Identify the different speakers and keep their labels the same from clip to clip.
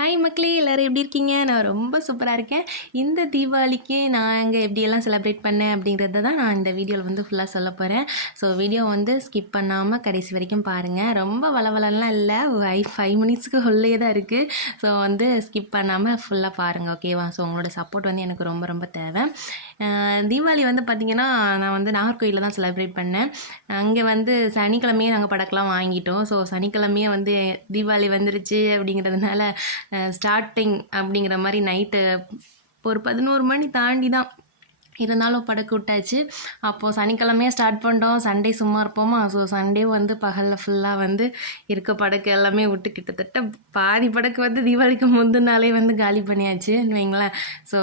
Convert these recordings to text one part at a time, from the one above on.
Speaker 1: Hi மக்களே எல்லோரும் எப்படி இருக்கீங்க? நான் ரொம்ப சூப்பராக இருக்கேன். இந்த தீபாவளிக்கு நான் இங்கே எப்படியெல்லாம் செலிப்ரேட் பண்ணேன் அப்படிங்கிறத தான் நான் இந்த வீடியோவில் வந்து ஃபுல்லாக சொல்ல போகிறேன் ஸோ வீடியோ வந்து ஸ்கிப் பண்ணாமல் கடைசி வரைக்கும் பாருங்கள் ரொம்ப வளவலலாம் இல்லை. ஃபைவ் ஃபைவ் மினிட்ஸ்க்கு உள்ளே தான் இருக்குது ஸோ வந்து ஸ்கிப் பண்ணாமல் ஃபுல்லாக பாருங்கள் ஓகேவா ஸோ உங்களோட சப்போர்ட் வந்து எனக்கு ரொம்ப ரொம்ப தேவை. தீபாவளி வந்து பார்த்திங்கன்னா நான் வந்து நாகர்கோயிலில் தான் செலிப்ரேட் பண்ணேன். அங்கே வந்து சனிக்கிழமையே நாங்கள் படக்கெலாம் வாங்கிட்டோம். ஸோ சனிக்கிழமையே வந்து தீபாவளி வந்துருச்சு அப்படிங்கிறதுனால ஸ்டார்டிங் அப்படிங்கிற மாதிரி நைட்டு ஒரு பதினோரு மணி தாண்டி தான் இருந்தாலும் படக்கு விட்டாச்சு. அப்போது சனிக்கிழமையே ஸ்டார்ட் பண்ணிட்டோம். சண்டே சும்மா இருப்போமா? ஸோ சண்டே வந்து பகலில் ஃபுல்லாக வந்து இருக்க படக்கு எல்லாமே விட்டு கிட்டத்தட்ட பாதி படக்கு வந்து தீபாவளிக்கு முந்தின நாளே வந்து காலி பண்ணியாச்சுன்னு வைங்களேன். ஸோ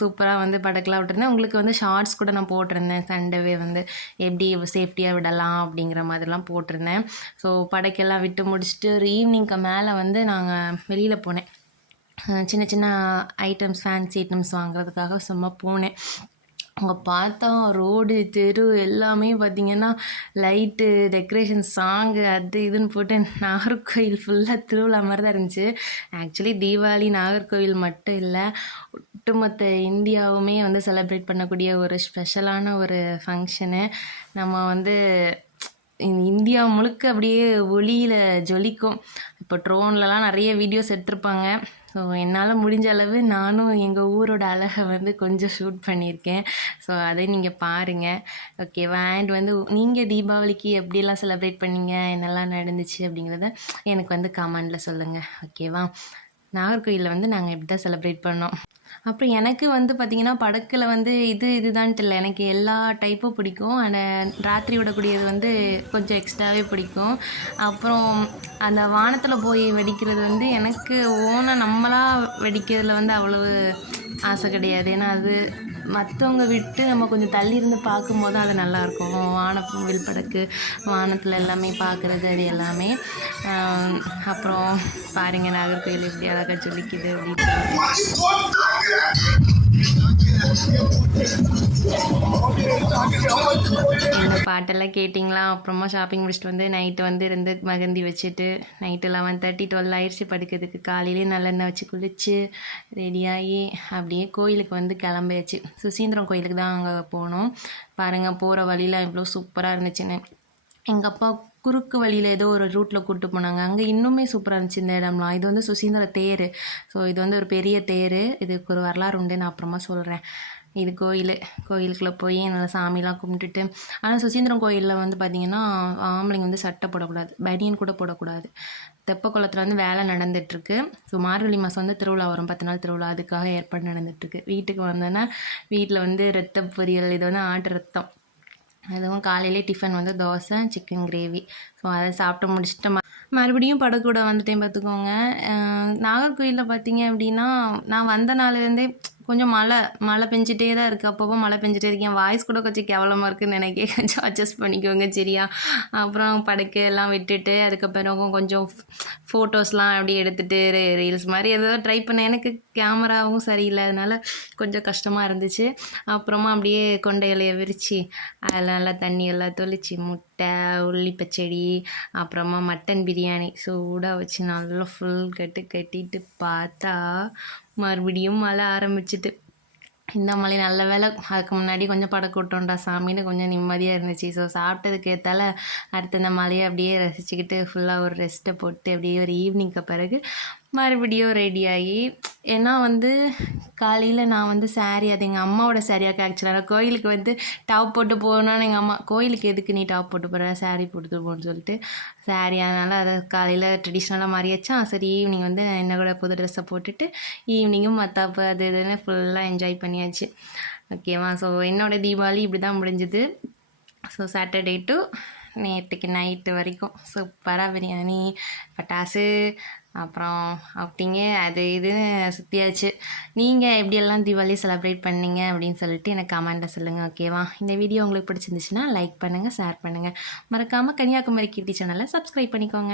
Speaker 1: சூப்பராக வந்து படக்கெலாம் விட்டுருந்தேன். உங்களுக்கு வந்து ஷார்ட்ஸ் கூட நான் போட்டிருந்தேன். சண்டேவே வந்து எப்படி சேஃப்டியாக விடலாம் அப்படிங்கிற மாதிரிலாம் போட்டிருந்தேன். ஸோ படக்கெல்லாம் விட்டு முடிச்சுட்டு ஒரு ஈவினிங்க்கு மேலே வந்து நாங்கள் வெளியில் போனேன். சின்ன சின்ன ஐட்டம்ஸ் ஃபேன்சி ஐட்டம்ஸ் வாங்குறதுக்காக சும்மா போனேன். அங்கே பார்த்தா ரோடு தெரு எல்லாமே பார்த்திங்கன்னா லைட்டு டெக்கரேஷன் சாங்கு அது இதுன்னு போட்டு நாகர்கோயில் ஃபுல்லாக திருவிழா மாதிரி தான் இருந்துச்சு. ஆக்சுவலி தீபாவளி நாகர்கோவில் மட்டும் இல்லை ஒட்டுமொத்த இந்தியாவுமே வந்து செலிப்ரேட் பண்ணக்கூடிய ஒரு ஸ்பெஷலான ஒரு ஃபங்க்ஷனு நம்ம வந்து இந்தியா முழுக்க அப்படியே ஒளியில் ஜொலிக்கும். இப்போ ட்ரோன்லலாம் நிறைய வீடியோஸ் எடுத்திருப்பாங்க. ஸோ என்னால் முடிஞ்ச அளவு நானும் எங்கள் ஊரோட அழகை வந்து கொஞ்சம் ஷூட் பண்ணியிருக்கேன். ஸோ அதை நீங்கள் பாருங்கள் ஓகேவா அண்ட் வந்து நீங்கள் தீபாவளிக்கு எப்படிலாம் செலிப்ரேட் பண்ணீங்க? என்னெல்லாம் நடந்துச்சு அப்படிங்கிறத எனக்கு வந்து கமெண்டில் சொல்லுங்கள் ஓகேவா நாகர்கோயிலில் வந்து நாங்கள் இப்படி தான் செலிப்ரேட் பண்ணோம். அப்புறம் எனக்கு வந்து பார்த்திங்கன்னா படக்கில் வந்து இது இதுதான்ட்டு இல்லை. எனக்கு எல்லா டைப்பும் பிடிக்கும். ஆனால் ராத்திரி விடக்கூடியது வந்து கொஞ்சம் எக்ஸ்ட்ராவே பிடிக்கும். அப்புறம் அந்த வானத்தில் போய் வெடிக்கிறது வந்து எனக்கு ஓனாக நம்மளாக வெடிக்கிறதுல வந்து அவ்வளவு ஆசை கிடையாது. ஏன்னா அது மற்றவங்க விட்டு நம்ம கொஞ்சம் தள்ளி இருந்து பார்க்கும்போது அது நல்லாயிருக்கும். வான வில்படக்கு வானத்தில் எல்லாமே பார்க்குறது அது எல்லாமே. அப்புறம் பாருங்கள் நாகர்கோயில் எப்படி அழகாக ஜொலிக்குது அப்படின்னு. சொல்லி பாட்டெல்லாம் கேட்டிங்களா? அப்புறமா ஷாப்பிங் முடிச்சுட்டு வந்து நைட்டு வந்து இருந்து மகந்தி வச்சுட்டு நைட்டு லெவன் தேர்ட்டி டுவெல் ஆயிடுச்சு படுக்கிறதுக்கு. காலையிலே நல்லெண்ணெய் வச்சு குளிச்சு ரெடியாகி அப்படியே கோயிலுக்கு வந்து கிளம்பியாச்சு. சுசீந்திரம் கோயிலுக்கு தான் அங்கே போனோம். பாருங்கள் போகிற வழியில் இவ்வளோ சூப்பராக இருந்துச்சுன்னு. எங்கள் அப்பா குறுக்கு வழியில் ஏதோ ஒரு ரூட்டில் கூப்பிட்டு போனாங்க. அங்கே இன்னுமே சூப்பராக இருந்துச்சு இந்த இடம்லாம். இது வந்து சுசீந்திர தேர். ஸோ இது வந்து ஒரு பெரிய தேர். இதுக்கு ஒரு வரலாறு உண்டு நான் அப்புறமா சொல்கிறேன் இது கோயில் கோயிலுக்குள்ளே போய் நல்லா சாமிலாம் கும்பிட்டுட்டு. ஆனால் சுசீந்திரம் கோயிலில் வந்து பார்த்திங்கன்னா ஆம்பளைங்க வந்து சட்டை போடக்கூடாது பனியன் கூட போடக்கூடாது. தெப்ப குளத்தில் வந்து வேலை நடந்துகிட்ருக்கு ஸோ மார்கழி மாதம் வந்து திருவிழா வரும் பத்து நாள் திருவிழா. அதுக்காக ஏற்பாடு நடந்துகிட்ருக்கு வீட்டுக்கு வந்தோன்னா வீட்டில் வந்து ரத்த பொரியல் இது வந்து ஆட்டு ரத்தம். அதுவும் காலையிலே டிஃபன் வந்து தோசை சிக்கன் கிரேவி ஸோ அதை சாப்பிட்டு முடிச்சுட்டு மறுபடியும் படக்கூட வந்துட்டேன் பார்த்துக்கோங்க நாகர்கோயிலில் பார்த்தீங்க அப்படின்னா நான் வந்த நாள்லேருந்தே கொஞ்சம் மழை மழை பெஞ்சிட்டே தான் இருக்குது அப்பப்போ மழை பெஞ்சிட்டே இருக்கு. என் வாய்ஸ் கூட கொஞ்சம் கேவலமாக இருக்குன்னு நினைக்க. கொஞ்சம் அட்ஜஸ்ட் பண்ணிக்கோங்க சரியா? அப்புறம் படுக்கை எல்லாம் விட்டுட்டு அதுக்கப்புறம் கொஞ்சம் ஃபோட்டோஸ்லாம் அப்படி எடுத்துகிட்டு ரீல்ஸ் மாதிரி ஏதோ ட்ரை பண்ணேன். எனக்கு கேமராவும் சரியில்லை. அதனால் கொஞ்சம் கஷ்டமாக இருந்துச்சு. அப்புறமா அப்படியே கொண்டை இலையை விரித்து அதில் நல்லா தண்ணி எல்லாம் தொளிச்சு முட்டை உள்ளி பச்சடி அப்புறமா மட்டன் பிரியாணி சூடாக வச்சு நல்லா ஃபுல் கட்டு கட்டிட்டு பார்த்தா மறுபடியும் மழை ஆரம்பிச்சிட்டு. இந்த மழை நல்ல வேலை அதுக்கு முன்னாடி கொஞ்சம் படம் கூட்டோண்டா சாமின்னு கொஞ்சம் நிம்மதியாக இருந்துச்சு. ஸோ சாப்பிட்டதுக்கு ஏற்றால அடுத்த இந்த மழையை அப்படியே ரசிச்சுக்கிட்டு ஃபுல்லாக ஒரு ரெஸ்ட்டை போட்டு அப்படியே ஒரு ஈவினிங்க்கு பிறகு மறுபடியும் ரெடி ஆகி ஏன்னா வந்து காலையில் நான் வந்து saree அது எங்கள் அம்மாவோட சாரியாக்க ஆக்சுவலாக நான் கோயிலுக்கு வந்து டாப் போட்டு போகணும்னு எங்கள் அம்மா கோயிலுக்கு எதுக்கு நீ டாப் போட்டு போகிற saree போட்டு போகணும்னு சொல்லிட்டு saree அதனால் அதை காலையில் ட்ரெடிஷ்னலாக மாறியாச்சா சரி ஈவினிங் வந்து என்ன கூட புது ட்ரெஸ்ஸை போட்டுட்டு ஈவினிங்கும் மத்தாப்பு அது இதுன்னு ஃபுல்லாக என்ஜாய் பண்ணியாச்சு. ஓகேவா ஸோ என்னோட தீபாவளி இப்படி தான் முடிஞ்சுது. ஸோ சாட்டர்டே டு நேற்றுக்கு நைட்டு வரைக்கும். சூப்பராக பிரியாணி பட்டாசு அப்புறம் அப்படிங்க அது இதுன்னு சுற்றியாச்சு நீங்கள் எப்படியெல்லாம் தீபாவளி செலிப்ரேட் பண்ணீங்க அப்படின்னு சொல்லிட்டு எனக்கு கமெண்ட்டில் சொல்லுங்கள் ஓகேவா இந்த வீடியோ உங்களுக்கு பிடிச்சிருந்துச்சுன்னா லைக் பண்ணுங்கள் ஷேர் பண்ணுங்கள் மறக்காமல் கன்னியாகுமரி கீர்த்தி சேனலை சப்ஸ்கிரைப் பண்ணிக்கோங்க.